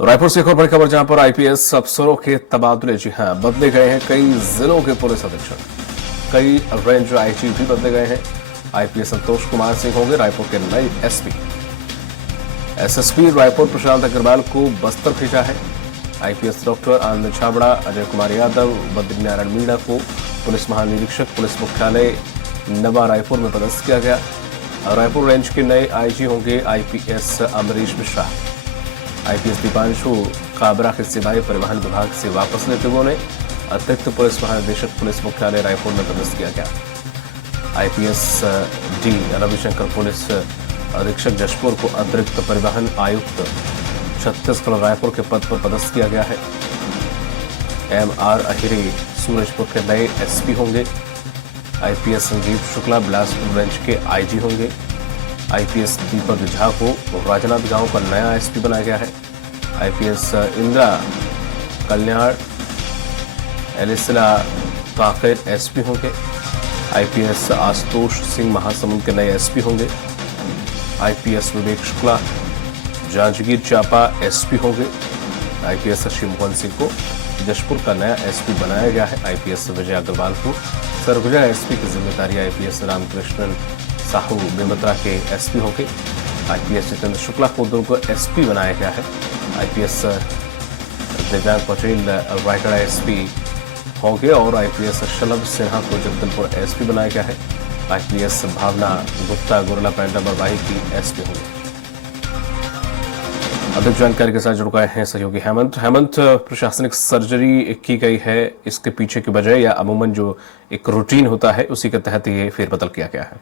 रायपुर से एक और बड़ी खबर, जहां पर आईपीएस अफसरों के तबादले, जी हां, बदले गए हैं कई जिलों के पुलिस अधीक्षक, कई रेंज आईजी भी बदले गए हैं। आईपीएस संतोष कुमार सिंह होंगे रायपुर के नए एसपी। एसएसपी रायपुर प्रशांत अग्रवाल को बस्तर भेजा है। आईपीएस डॉक्टर आनंद छाबड़ा, अजय कुमार यादव, बद्रीनारायण मीणा को पुलिस महानिरीक्षक पुलिस मुख्यालय नवा रायपुर में पदस्थ किया गया। रायपुर रेंज के नए आईजी होंगे आईपीएस अमरीश मिश्रा। आईपीएस दीपांशु काबरा के सिवाय परिवहन विभाग से वापस लेते हुए उन्हें अतिरिक्त पुलिस महानिदेशक पुलिस मुख्यालय रायपुर में पदस्थ किया गया। आईपीएस डी रविशंकर पुलिस अधीक्षक जशपुर को अतिरिक्त परिवहन आयुक्त छत्तीसगढ़ रायपुर के पद पर पदस्थ किया गया है। एमआर अहिरे सूरजपुर के नए एसपी होंगे। आईपीएस संजीव शुक्ला बिलासपुर रेंज के आईजी होंगे। आईपीएस दीपक झा को राजनांदगांव का नया एसपी बनाया गया है। आईपीएस इंदिरा कल्याण एलिसिला काकेर एसपी होंगे। आईपीएस आशुतोष सिंह महासमुंद के नए एसपी होंगे। आईपीएस विवेक शुक्ला जांजगीर चांपा एसपी होंगे। आईपीएस शिवमोहन सिंह को जशपुर का नया एसपी बनाया गया है। आईपीएस विजय अग्रवाल को सरगुजा एसपी की जिम्मेदारी आईपीएस रामकृष्णन साहू बेमतरा के एसपी होंगे। आईपीएस जितेंद्र शुक्ला को दुर्ग एसपी बनाया गया है। आईपीएस दिव्यांग पटेल रायगढ़ एसपी होंगे और आईपीएस शलभ सिन्हा को जगदलपुर एसपी बनाया गया है। आईपीएस भावना गुप्ता गोरला पैंडा बरवाही की एसपी होंगे। अधिक जानकारी के साथ जुड़ गए हैं सहयोगी हेमंत, प्रशासनिक सर्जरी की गई है, इसके पीछे की वजह या अमूमन जो एक रूटीन होता है उसी के तहत ये फेरबदल किया गया है?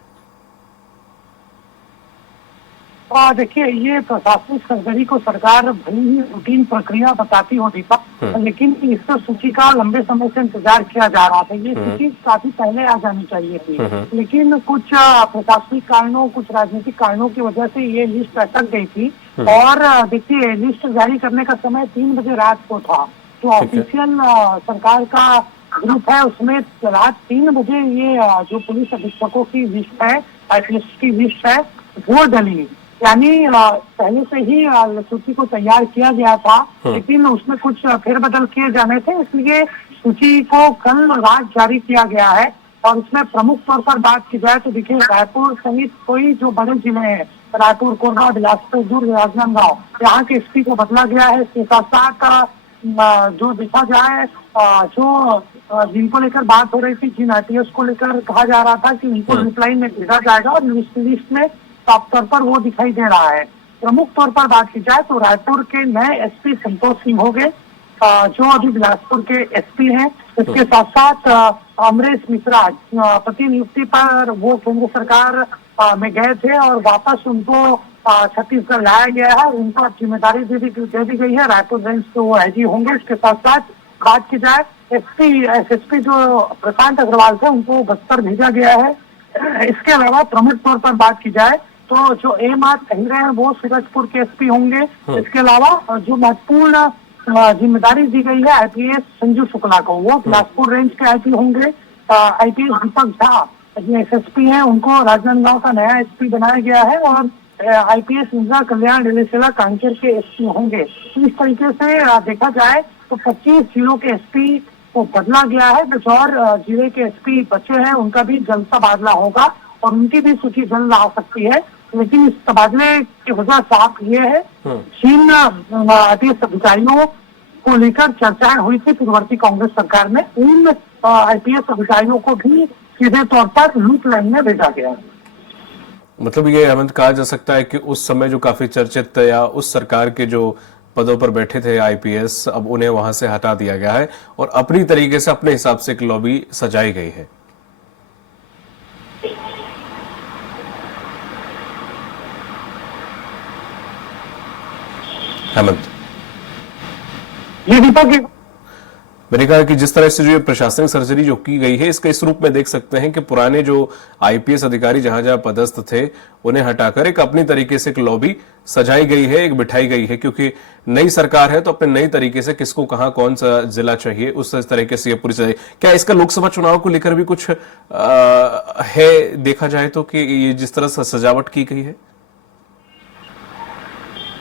देखिए, ये प्रशासनिक सर्जरी को सरकार भली ही रूटीन प्रक्रिया बताती हो दीपक, लेकिन इस सूची का लंबे समय से इंतजार किया जा रहा था। ये सूची काफी पहले आ जानी चाहिए थी, लेकिन कुछ प्रशासनिक कारणों, कुछ राजनीतिक कारणों की वजह से ये लिस्ट अटक गई थी। और देखिए, लिस्ट जारी करने का समय 3 बजे रात को था। जो ऑफिशियल सरकार का ग्रुप है उसमें रात 3 बजे ये जो पुलिस अधीक्षकों की लिस्ट है, आईपीएस की लिस्ट है, वो डली। यानी पहले से ही सूची को तैयार किया गया था, लेकिन उसमें कुछ फेरबदल किए जाने थे, इसलिए सूची को कल रात जारी किया गया है। और इसमें प्रमुख तौर पर बात की जाए तो देखिए, रायपुर सहित कोई जो बड़े जिले हैं, रायपुर, कोरबा, बिलासपुर, दुर्ग, राजनांदगांव, यहाँ के एसपी को बदला गया है। इसके साथ साथ जो देखा जाए, जो जिनको लेकर बात हो रही थी, जिन आईपीएस को लेकर कहा जा रहा था कि उनको रिप्लाई में भेजा जाएगा और लिस्ट में साफ तौर पर वो दिखाई दे रहा है। प्रमुख तौर पर बात की जाए तो रायपुर के नए एसपी संतोष सिंह हो गए, जो अभी बिलासपुर के एसपी हैं। इसके साथ साथ अमरीश मिश्रा प्रतिनियुक्ति पर वो केंद्र सरकार में गए थे और वापस उनको छत्तीसगढ़ लाया गया है। उनको जिम्मेदारी दे दी गई है। रायपुर रेंज के वो आईजी होंगे। इसके साथ साथ बात की जाए, एसएसपी जो प्रशांत अग्रवाल थे, उनको बस्तर भेजा गया है। इसके अलावा प्रमुख तौर पर बात की जाए तो जो एमआर अहिरे हैं वो सूरजपुर के एसपी होंगे। इसके अलावा जो महत्वपूर्ण जिम्मेदारी दी गई है आईपीएस संजीव शुक्ला को, वो बिलासपुर रेंज के आईपी होंगे। आईपीएस दीपक झा जो एसएसपी हैं, उनको राजनांदगांव का नया एसपी बनाया गया है। और आईपीएस इंदिरा कल्याण एलिसिला कांकेर के एसपी होंगे। इस तरीके से देखा जाए तो 25 जिलों के एसपी को बदला गया है। कुछ और जिले के एसपी बचे हैं, उनका भी जल्द तबादला होगा और उनकी भी सूची जल्द आ सकती है। लेकिन इस तबादले की वजह साफ ये है, जिन आईपीएस अधिकारियों को लेकर चर्चाएं हुई थी पूर्ववर्ती कांग्रेस सरकार में, उन आईपीएस अधिकारियों को भी सीधे तौर पर लूप लाइन में भेजा गया है। मतलब ये हेमंत कहा जा सकता है कि उस समय जो काफी चर्चित या उस सरकार के जो पदों पर बैठे थे आईपीएस, अब उन्हें वहां से हटा दिया गया है और अपनी तरीके से, अपने हिसाब से एक लॉबी सजाई गई है। हेमंत, ये दीपक, मैंने कहा कि जिस तरह से जो प्रशासनिक सर्जरी जो की गई है, इसका इस रूप में देख सकते हैं कि पुराने जो आईपीएस अधिकारी जहां जहां पदस्थ थे उन्हें हटाकर एक अपनी तरीके से एक लॉबी सजाई गई है, एक बिठाई गई है, क्योंकि नई सरकार है तो अपने नई तरीके से किसको कहां कौन सा जिला चाहिए उस तरीके से ये पूरी सजाई। क्या इसका लोकसभा चुनाव को लेकर भी कुछ है देखा जाए तो, कि ये जिस तरह से सजावट की गई है?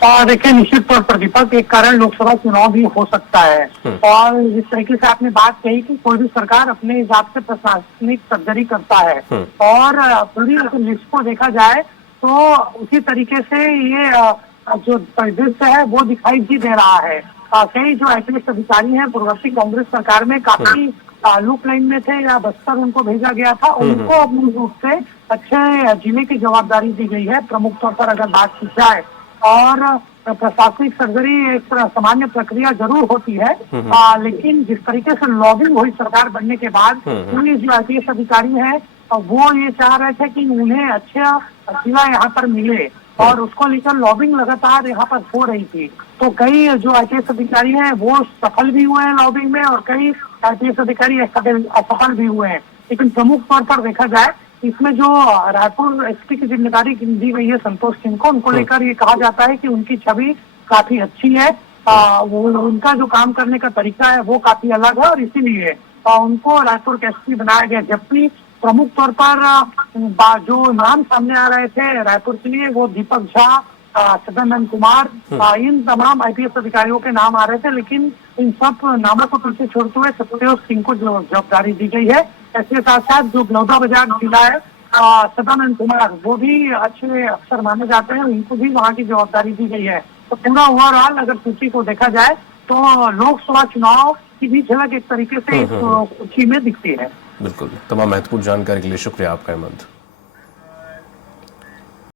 देखिए, निश्चित तौर पर दीपक, एक कारण लोकसभा चुनाव भी हो सकता है। और जिस तरीके से आपने बात कही कि कोई भी सरकार अपने हिसाब से प्रशासनिक सर्जरी करता है और पूरी लिस्ट को देखा जाए तो उसी तरीके से ये जो परिदृश्य है वो दिखाई भी दे रहा है। कई जो आईपीएस अधिकारी हैं पूर्ववर्ती कांग्रेस सरकार में काफी लूप लाइन में थे या बस्तर उनको भेजा गया था, उनको मूल रूप से अच्छे जिले की जवाबदारी दी गई है प्रमुख तौर पर अगर बात की जाए। और प्रशासनिक सर्जरी एक सामान्य प्रक्रिया जरूर होती है, लेकिन जिस तरीके से लॉबिंग हुई सरकार बनने के बाद पूरी जो आईपीएस अधिकारी हैं वो ये चाह रहे थे कि उन्हें अच्छा जिला यहाँ पर मिले और उसको लेकर लॉबिंग लगातार यहाँ पर हो रही थी। तो कई जो आईपीएस अधिकारी हैं वो सफल भी हुए हैं लॉबिंग में और कई आईपीएस अधिकारी असफल भी हुए हैं। लेकिन प्रमुख तौर पर देखा जाए इसमें जो रायपुर एसपी की जिम्मेदारी दी गई है संतोष सिंह को, उनको लेकर ये कहा जाता है कि उनकी छवि काफी अच्छी है। वो उनका जो काम करने का तरीका है वो काफी अलग है और इसीलिए उनको रायपुर के एसपी बनाया गया। जबकि प्रमुख तौर पर जो नाम सामने आ रहे थे रायपुर के लिए वो दीपक झा, सदानंद कुमार, इन तमाम आईपीएस अधिकारियों के नाम आ रहे थे, लेकिन इन सब नामों को पीछे छोड़ते हुए सत्यदेव सिंह को जो जवाबदारी दी गई है। इसके साथ साथ जो बलौदाबाजार जिला है सदानंद कुमार वो भी अच्छे अफसर माने जाते हैं, उनको भी वहाँ की जवाबदारी दी गई है। तो पूरा ओवरऑल अगर सूची को देखा जाए तो लोकसभा चुनाव की भी झलक एक तरीके से इस सूची में दिखती है। बिल्कुल, तमाम महत्वपूर्ण जानकारी के लिए शुक्रिया आपका, हेमंत।